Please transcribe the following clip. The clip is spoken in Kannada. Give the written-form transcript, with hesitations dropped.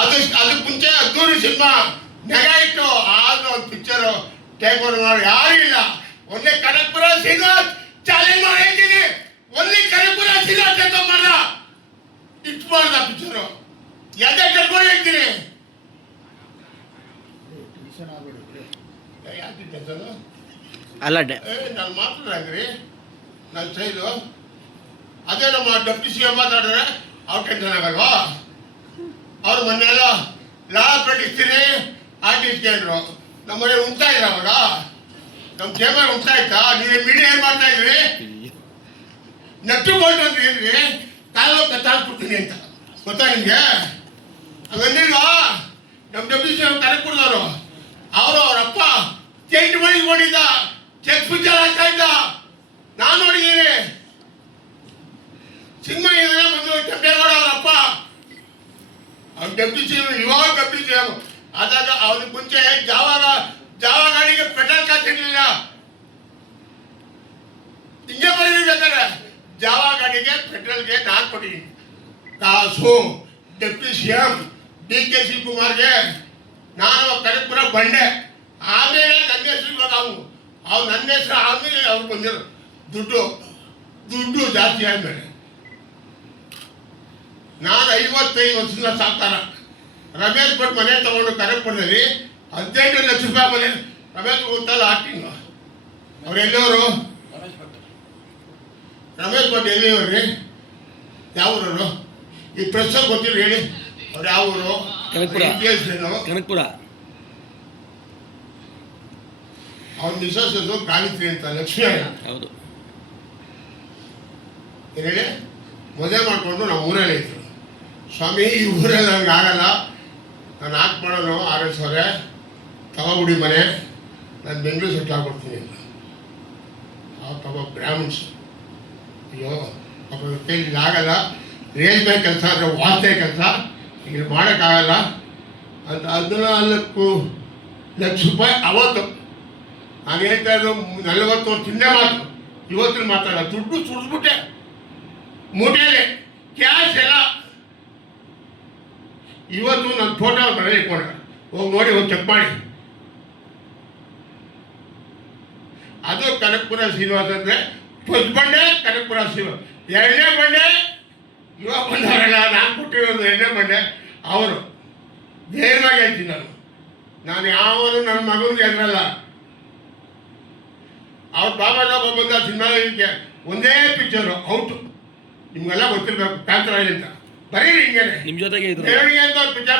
ಅದಕ್ಕೆ ಮುಂಚೆ ಅದ್ದೂರಿ ಸಿನಿಮಾ ನೆಗ ಇಟ್ಟು ಆದ್ರೂ ಒಂದು ಪಿಕ್ಚರು ಟೇಕ್ ಓವರ್ ಮಾಡಿ ಯಾರು ಇಲ್ಲ. ಒಂದೇ ಕನಕಪುರ ಶ್ರೀನಿವಾಸ್ ಚಾಲೆಂಜ್ ಮಾಡಿ ಹೇಳ್ತೀನಿ, ಒಂದೇ ಕನಕಪುರ ಶ್ರೀನಿವಾಸ್ ಅಂತ ಮಾಡ್ದ ಇಟ್ಟು ಮಾಡ್ದ ಪಿಕ್ಚರು ಎದೆ ಕರ್ಕೊಂಡು ಹೇಳ್ತೀನಿ. ಅಲ್ಲ ನಾನು ಮಾತಾಡ್ರಿ ನನ್ನ ಸೈಲು ಅದೇ ನಮ್ಮ ಡೆಪ್ಟಿ ಸಿ ಎಂ ಮಾತಾಡಿದ್ರೆ ಅವ್ರು ಟೆನ್ಷನ್ ಆಗಲ್ವಾ? ಅವ್ರು ಮೊನ್ನೆಲ್ಲ ಲಾ ಪ್ರಕಟಿಸ್ತೀನಿ ಆರ್ಟಿಸ್ಟ್ಗೆ ಅಂದರು. ನಮ್ಮ ಮನೆ ಉಂಟಾ ಇಲ್ಲ ಅವಾಗ, ನಮ್ಮ ಚೇಂಬರ್ ಉಂಟಾ ಇತ್ತಾ? ನೀವು ಮೀಡಿಯಾ ಏನು ಮಾಡ್ತಾ ಇದ್ರಿ? ನೆಟ್ಟು ಬೋಲ್ಟ್ ಅಂತ ಏನ್ರಿ ಕಾಲು ಕತ್ತಾಕ್ಬಿಡ್ತೀನಿ ಅಂತ ಗೊತ್ತಾ ನಿಮಗೆ? ಅವೆಲ್ಲಿಲ್ವಾ? ನಮ್ಮ ಡೆಪ್ಟಿ ಸಿ ಎಂ ಕನಕಪುರದವರು ಅವರು ಅವರಪ್ಪ ಚೈಟ್ ಮಾಡಿ ನೋಡಿದ್ದ, ಚೆಕ್ ಪಿಕ್ಚರ್ ಆಗ್ತಾ ಇದ್ದ, ನಾನು ನೋಡಿದ್ದೀನಿ. ಸಿನಿಮಾ ಇದ್ರೆ ಬಂದು ಕೆಂಪೇಗೌಡ ಅವರಪ್ಪ ಅವ್ರ ಡೆಪ್ಟಿ ಸಿ ಎಂ, ಇವಾಗ ಡೆಪ್ಟಿ ಸಿ ಎಂ ಆದಾಗ ಅವ್ರಿಗೆ ಮುಂಚೆ ಜಾವ ಗಾಡಿಗೆ ಪೆಟ್ರೋಲ್ ಕಾಸು ಇರಲಿಲ್ಲ. ಹಿಂಗೆ ಬರೀಬೇಕಾದ್ರೆ ಜಾವ ಗಾಡಿಗೆ ಪೆಟ್ರೋಲ್ಗೆ ನಾನು ಕೊಟ್ಟಿದ್ದೀನಿ ಕಾಸು. Deputy C M D K ಶಿವಕುಮಾರ್ಗೆ ನಾನು ಕನಕಪುರ ಬಂಡೆ. ಆಮೇಲೆ ನನ್ನ ಹೆಸರು ಇವಾಗ ಅವ್ರು ನನ್ನ ಹೆಸರು ಆಮೇಲೆ ಅವ್ರು ಬಂದಿರೋ ದುಡ್ಡು ಜಾಸ್ತಿ ಆದಮೇಲೆ ನಾನು 55 ವರ್ಷದಿಂದ ಸಾಕ್ತಾರ. ರಮೇಶ್ ಭಟ್ ಮನೆ ತಗೊಂಡು ಕನಕಪುರದಲ್ಲಿ 15 ಲಕ್ಷ ರೂಪಾಯಿ ಮನೆ. ರಮೇಶ್ ಗೊತ್ತಲ್ಲ ಆಕ್ಟಿಂಗ್, ಅವ್ರು ಎಲ್ಲಿಯವರು? ರಮೇಶ್ ಭಟ್ ಎಲ್ಲಿಯವ್ರಿ? ಯಾವ ಊರವರು? ಈ ಪ್ರೆಸ್ ಗೊತ್ತಿಲ್ಲ ಹೇಳಿ, ಅವ್ರು ಯಾವ ಊರು? ಕನಕಪುರ. ಅವ್ರ ಮಿಸಸ್ ಗಾಯತ್ರಿ ಅಂತ, ಲಕ್ಷ್ಮಿ ಹೌದು. ಹೇಳಿ ಮದುವೆ ಮಾಡಿಕೊಂಡು ನಾವು ಊರಲ್ಲಿ ಇದ್ರು. ಸ್ವಾಮಿ ಈ ಊರಲ್ಲಿ ನನಗೆ ಆಗಲ್ಲ, ನಾನು ಆಕ್ಟ್ ಮಾಡೋನು RS ಅವರೇ ತಗೋಬಿಡಿ ಮನೆ, ನಾನು ಬೆಂಗಳೂರು ಸೆಟ್ಲ್ ಆಗ್ಬಿಡ್ತೀನಿ. ಪಾಪ ಬ್ರಾಹ್ಮಿಣ್ಸ್, ಅಯ್ಯೋ ಪಾಪ ಕೈಲಿ ಆಗಲ್ಲ, ರೇಲ್ವೆ ಕೆಲಸ ಅಂದರೆ ವಾಸ್ತೆ ಕೆಲಸ ಇಲ್ಲಿ ಮಾಡೋಕ್ಕಾಗಲ್ಲ ಅಂತ 14 ಲಕ್ಷ ರೂಪಾಯಿ ಅವತ್ತು. ನಾನು ಹೇಳ್ತಾ ಇದ್ದು 40 ವರ್ಷ ಹಿಂದೆ ಮಾತು, ಇವತ್ತಿನ ಮಾತಾಡ ದುಡ್ಡು ಸುರಿದ್ಬಿಟ್ಟೆ ಮೂಟೆಯಲ್ಲಿ, ಕ್ಯಾಶ್ ಎಲ್ಲ. ಇವತ್ತು ನನ್ನ ಫೋಟೋ ಬರಲಿ ಇಟ್ಕೊಂಡ್ರೆ ಹೋಗಿ ನೋಡಿ, ಹೋಗಿ ಚೆಕ್ ಮಾಡಿ. ಅದು ಕನಕಪುರ ಶ್ರೀನಿವಾಸ ಅಂದರೆ ಫಸ್ಟ್ ಬಂಡೆ ಕನಕಪುರ ಶ್ರೀನಿವಾಸ. 2ನೇ ಬಂಡೆ ಇವಾಗ ಬಂದವರಲ್ಲ, ನಾನು ಕೊಟ್ಟಿರೋದು 2ನೇ ಬಂಡೆ ಅವರು. ಧೈರ್ಯವಾಗಿ ಹೇಳ್ತೀನಿ ನಾನು ಯಾವನು ನನ್ನ ಮಗನಿಗೆ ಎದುರಲ್ಲ. ಅವ್ರ ಬಾಬಾ ಸಾಹೇಬ್ ಬಂದ ಸಿನಿಮಾ ಒಂದೇ ಪಿಕ್ಚರು ಔಟು, ನಿಮ್ಗೆಲ್ಲ ಗೊತ್ತಿರಬೇಕು, ಕಾಂತರಾಜ್ ಅಂತ. ಬರೀ ಹಿಂಗೇನೆ ನಿಮ್ಮ ಜೊತೆಗೆ ಅಂತ ಪಿಕ್ಚರ್